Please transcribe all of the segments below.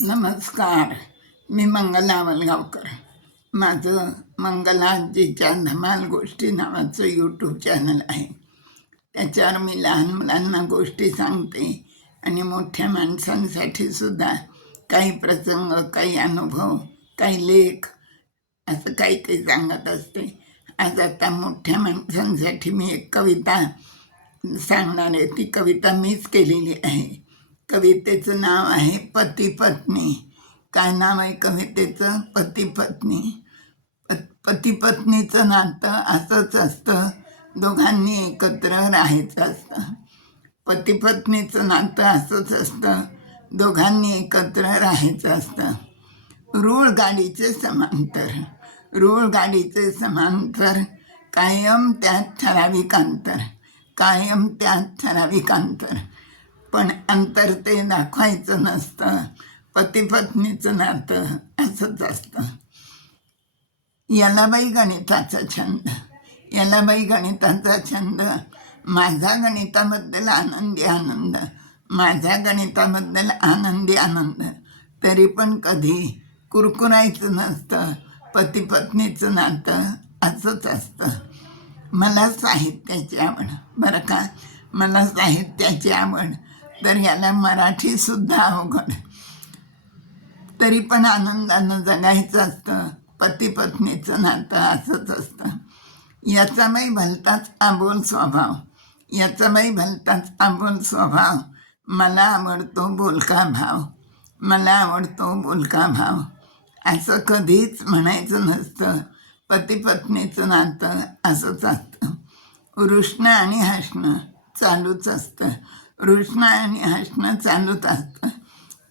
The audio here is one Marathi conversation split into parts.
नमस्कार. मी मंगला वलगावकर. माझं मंगलाजीच्या धमाल गोष्टी नावाचं यूट्यूब चॅनल आहे. त्याच्यावर मी लहान मुलांना गोष्टी सांगते आणि मोठ्या माणसांसाठी सुद्धा काही प्रसंग, काही अनुभव, काही लेख असं काही काही सांगत असते. आज आता मोठ्या माणसांसाठी मी एक कविता सांगणार आहे. ती कविता मीच केलेली आहे. कवितेचं नाव आहे पती पत्नी. काय नाव आहे कवितेचं? पती पत्नी. पती पत्नीचं नातं असंच असतं, दोघांनी एकत्र राहायचं असतं. पती पत्नीचं नातं असंच असतं, दोघांनी एकत्र राहायचं असतं. रूळ गाडीचे समांतर. रूळ गाडीचे समांतर, कायम त्यात ठराविक अंतर. कायम त्यात ठराविक अंतर. पण अंतर ते दाखवायचं नसतं. पती पत्नीचं नातं असंच असतं. यालाबाई गणिताचा छंद. यालाबाई गणिताचा छंद. माझा गणिताबद्दल आनंदी आनंद. माझ्या गणिताबद्दल आनंदी आनंद. तरी पण कधी कुरकुरायचं नसतं. पती पत्नीचं नातं असंच असतं. मला साहित्याची आवड, बरं का, मला साहित्याची आवड. तर याला मराठीसुद्धा अवघड. तरी पण आनंदानं जगायचं असतं. पती पत्नीचं नातं असंच असतं. याचा बाई भलताच आबोल स्वभाव. याचा बाई भलताच आबोल स्वभाव. मला आवडतो बोलका भाव. मला आवडतो बोलका भाव. असं कधीच म्हणायचं नसतं. पती पत्नीचं नातं असंच असतं. रुसणं आणि हसणं चालूच असतं. रुसणं आणि हसणं चालूच असतं.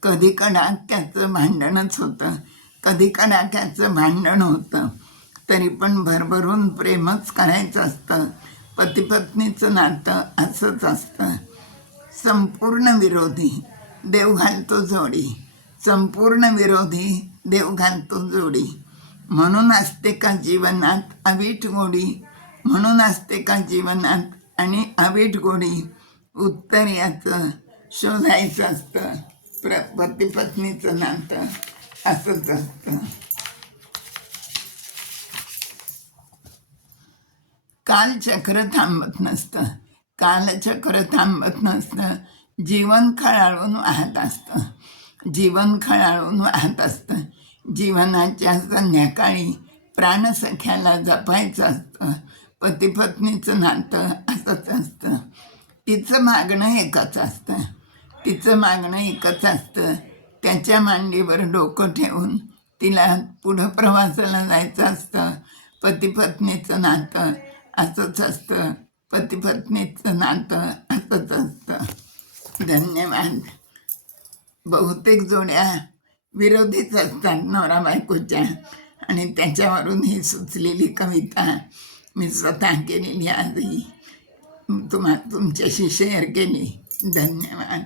कधी कडाक्याचं भांडणच होतं. कधी कडाक्याचं भांडण होतं. तरी पण भरभरून प्रेमच करायचं असतं. पती पत्नीचं नातं असंच असतं. संपूर्ण विरोधी देव घालतो जोडी. संपूर्ण विरोधी देव घालतो जोडी. म्हणून असते का जीवनात अवीट गोडी. म्हणून असते का जीवनात आणि अवीट गोडी. उत्तर याचं शोधायचं असतं. पती पत्नीचं नातं असंच असतं. कालचक्र थांबत नसतं. कालचक्र थांबत नसतं. जीवन खळाळून वाहत असतं. जीवन खळाळून वाहत असतं. जीवनाच्या संध्याकाळी प्राणसख्याला जपायचं असतं. पती पत्नीचं नातं असंच असतं. तिचं मागणं एकच असतं. तिचं मागणं एकच असतं. त्याच्या मांडीवर डोकं ठेवून तिला पुढं प्रवासाला जायचं असतं. पती पत्नीचं नातं असंच असतं. पती पत्नीचं नातं असंच असतं. धन्यवाद. बहुतेक जोड्या विरोधीच असतात नवरा बायकोच्या, आणि त्याच्यावरून ही सुचलेली कविता मी स्वतः केलेली आजही तुमच्याशी शेअर केली. धन्यवाद.